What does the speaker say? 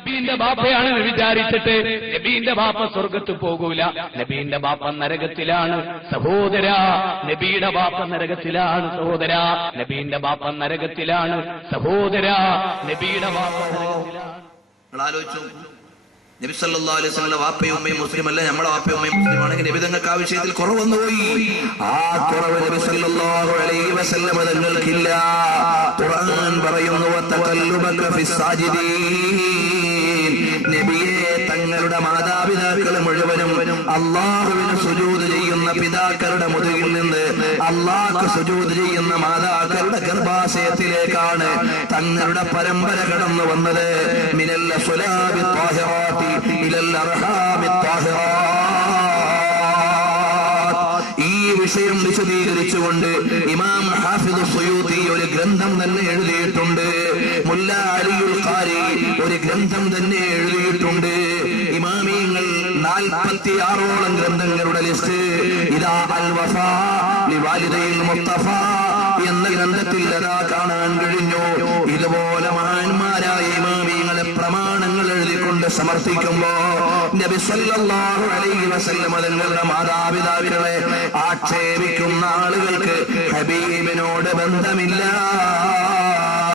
നബീന്റെ ബാപ്പയാണെന്ന് വിചാരിച്ചിട്ട് നബീന്റെ ബാപ്പ സ്വർഗത്ത് പോകൂല, നബീന്റെ ബാപ്പ നരകത്തിലാണ് സഹോദര. നബിയുടെ ബാപ്പ നരകത്തിലാണ് സഹോദര. നബീന്റെ ബാപ്പ നരകത്തിലാണ് സഹോദര. നബിയുടെ ബാപ്പ നരകത്തിലാണ്. ആലോചിച്ചു, നബി സല്ലല്ലാഹു അലൈഹി വസല്ലം വാപ്പയും ഉമ്മയും മുസ്ലിം അല്ല, നമ്മുടെ വാപ്പയും ഉമ്മയും മുസ്ലിം ആണെങ്കിൽ നബി തങ്ങൾക്ക് ആ വിഷയത്തിൽ കുറവൊന്നു പോയി. ആ കുറവ് നബി സല്ലല്ലാഹു അലൈഹി വസല്ലം തങ്ങൾക്കില്ല. ഖുർആൻ പറയുന്നു വതഖല്ലുബക ഫിസ്സാജിദീൻ, നബിയെ തങ്ങളുടെ മാതാപിതാക്കൾ മുഴുവനും അല്ലാഹുവിന് സുജൂദ് ചെയ്യുന്ന പിതാക്കളുടെ മുതുകിൽ നിന്ന് അല്ലാഹുക്ക് സുജൂദ് ചെയ്യുന്ന മാതാക്കളുടെ ഗർഭാശയത്തിലേക്കാണ് തങ്ങളുടെ പരമ്പര കടന്നു വന്നത്. മിനൽ സ്വലാബി ത്വാഹിറാത്തി ഇലൽ അർഹാമി ത്വാഹിറാത്ത്. ഈ വിഷയം വിശദീകരിച്ചുകൊണ്ട് ഇമാം ഹാഫിദ് സുയൂത്തി ഒരു ഗ്രന്ഥം തന്നെ എഴുതിയിട്ടുണ്ട്. മുല്ല അലിയുൽ ഖാരി ഒരു ഗ്രന്ഥം തന്നെ എഴുതിയിട്ടുണ്ട്. ഇമാമിയങ്ങൾ 46ഓളം ഗ്രന്ഥങ്ങളുടെ ലിസ്റ്റ് ഇതാ അൽ വഫാ ലിവാലിദയിൽ മുസ്തഫ എന്ന ഗ്രന്ഥത്തിൽ അതാ കാണാൻ കഴിഞ്ഞു. ഇതുപോലെ മഹാന്മാരായ ഇമാമിയങ്ങളെ പ്രമാണങ്ങൾ എഴുതിക്കൊണ്ട് സമർത്ഥിക്കുമ്പോ നബി സല്ലല്ലാഹു അലൈഹി വസല്ലം തങ്ങളുടെ മാതാപിതാക്കളെ ആക്ഷേപിക്കുന്ന ആളുകൾക്ക് ഹബീബിനോട് ബന്ധമില്ല.